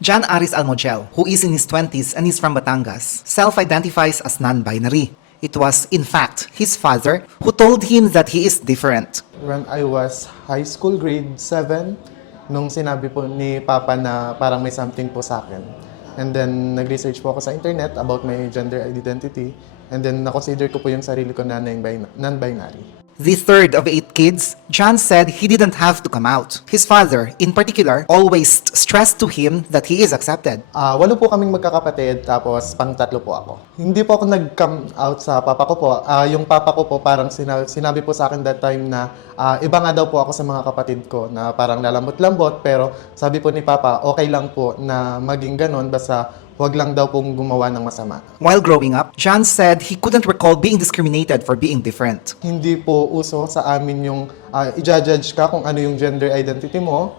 Jan Aris Almogel, who is in his 20s and is from Batangas, self-identifies as non-binary. It was, in fact, his father who told him that he is different. When I was high school, grade 7, nung sinabi po ni Papa na parang may something po sa akin. And then, nag-research po ako sa internet about my gender identity. And then, na-consider ko po yung sarili ko na non-binary. The third of 8 kids, John said he didn't have to come out. His father, in particular, always stressed to him that he is accepted. 8 po kaming magkakapatid, tapos pang-3 po ako. Hindi po ako nag-come out sa papa ko po. Yung papa ko po parang sinabi po sa akin that time na iba nga daw po ako sa mga kapatid ko na parang lalambot-lambot, pero sabi po ni papa, okay lang po na maging ganon, basta huwag lang daw pong gumawa ng masama. While growing up, John said he couldn't recall being discriminated for being different. Hindi po uso sa amin yung i-judge ka kung ano yung gender identity mo.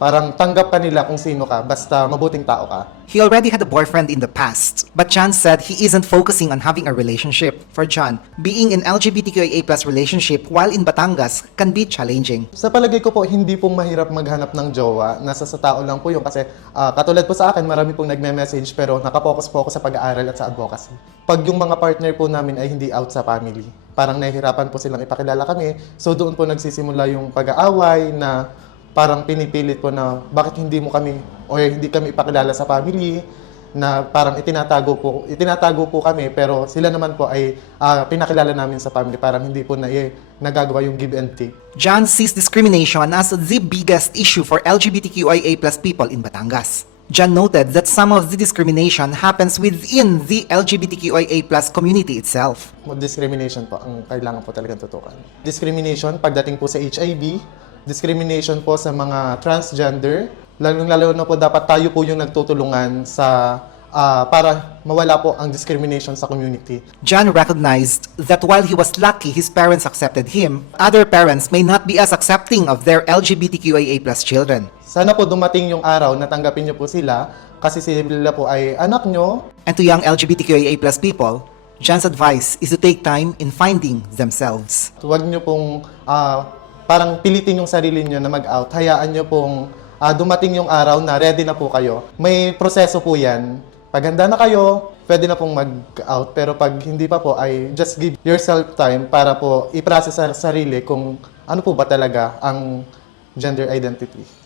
Parang tanggap ka nila kung sino ka, basta mabuting tao ka. He already had a boyfriend in the past, but John said he isn't focusing on having a relationship. For John, being in LGBTQIA+ relationship while in Batangas can be challenging. Sa palagay ko po, hindi pong mahirap maghanap ng jowa. Nasa sa tao lang po yun. Kasi katulad po sa akin, marami pong nagme-message pero nakapokus po ako sa pag-aaral at sa advocacy. Pag yung mga partner po namin ay hindi out sa family, parang nahihirapan po silang ipakilala kami. So doon po nagsisimula yung pag-aaway na parang pinipilit po na bakit hindi mo kami o hindi kami ipakilala sa family, na parang itinatago po kami, pero sila naman po ay pinakilala namin sa family, parang hindi po nagagawa yung give and take. John sees discrimination as the biggest issue for LGBTQIA+ people in Batangas. John noted that some of the discrimination happens within the LGBTQIA+ community itself. Discrimination po ang kailangan po talagang tutukan. Discrimination pagdating po sa HIV, discrimination po sa mga transgender, lalong-lalo na po dapat tayo po yung nagtutulungan sa para mawala po ang discrimination sa community. John recognized that while he was lucky his parents accepted him, other parents may not be as accepting of their LGBTQIA+ children. Sana po dumating yung araw na tanggapin niyo po sila kasi sila po ay anak nyo. And to young LGBTQIA+ people, John's advice is to take time in finding themselves. Huwag niyo pong parang pilitin yung sarili niyo na mag-out. Hayaan niyo pong dumating yung araw na ready na po kayo. May proseso po yan. Pag handa na kayo, pwede na pong mag-out. Pero pag hindi pa po, ay just give yourself time para po i-process sa sarili kung ano po ba talaga ang gender identity.